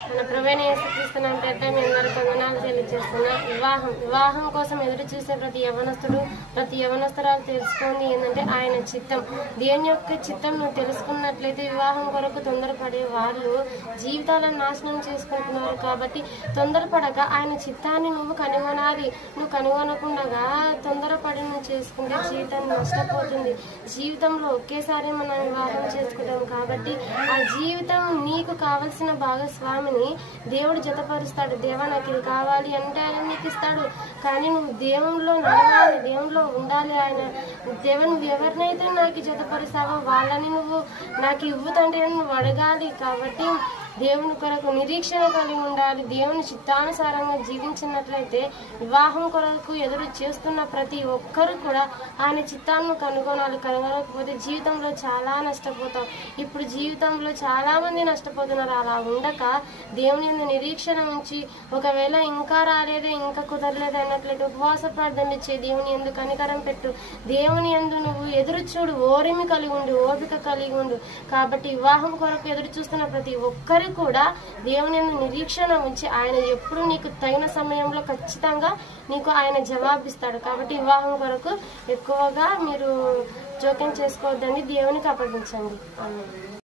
మన ప్రభువైన యేసుక్రీస్తు నామమున పేరిట మీ అందరికీ వందనాలు తెలియజేస్తున్నా. వివాహం కోసం ఎదురు చూసే ప్రతి యవనస్తుడు ప్రతి యవనస్తురాలు తెలుసుకుంది ఏంటంటే ఆయన చిత్తం. దేవుని యొక్క చిత్తం నువ్వు తెలుసుకున్నట్లయితే వివాహం కొరకు తొందరపడే వాళ్ళు జీవితాలను నాశనం చేసుకుంటున్నారు. కాబట్టి తొందరపడక ఆయన చిత్తాన్ని నువ్వు కనుగొనాలి. నువ్వు కనుగొనకుండా తొందరపడి నువ్వు చేసుకుంటే జీవితం నష్టపోతుంది. జీవితంలో ఒకేసారి మనం వివాహం చేసుకుంటాం కాబట్టి ఆ జీవితం నీకు కావలసిన భాగస్వామిని దేవుడు జతపరుస్తాడు. దేవా నాకు ఇది కావాలి అంటే ఆయన నీకు ఇస్తాడు. కానీ నువ్వు దేవునిలో నడవాలి, దేవునిలో ఉండాలి. ఆయన దేవుని నువ్వు ఎవరినైతే నాకు జతపరుస్తావో వాళ్ళని నువ్వు నాకు ఇవ్వుతంటే నువ్వు అడగాలి. కాబట్టి దేవుని కొరకు నిరీక్షణ కలిగి ఉండాలి. దేవుని చిత్తానుసారంగా జీవించినట్లయితే వివాహం కొరకు ఎదురు చేస్తున్న ప్రతి ఒక్కరు కూడా ఆయన చిత్తాన్ని కనుగొనాలి. కనుగొనకపోతే జీవితంలో చాలా నష్టపోతాం. ఇప్పుడు జీవితంలో చాలా మంది నష్టపోతున్నారు. అలా ఉండక దేవుని యందు నిరీక్షణ ఉంచి ఒకవేళ ఇంకా రాలేదే ఇంకా కుదరలేదు అన్నట్లయితే ఉపవాస ప్రార్థనలు ఇచ్చే దేవుని యందు కనికరం పెట్టు. దేవుని యందు నువ్వు ఎదురు చూడు, ఓరిమి కలిగి ఉండు, ఓపిక కలిగి ఉండు. కాబట్టి వివాహం కొరకు ఎదురు చూస్తున్న ప్రతి ఒక్కరు కూడా దేవుని యందు నిరీక్షణ ఉంచి ఆయన ఎప్పుడు నీకు తగిన సమయంలో ఖచ్చితంగా నీకు ఆయన జవాబిస్తాడు. కాబట్టి వివాహం కొరకు ఎక్కువగా మీరు జోక్యం చేసుకోవద్దండి, దేవునికి అప్పగించండి.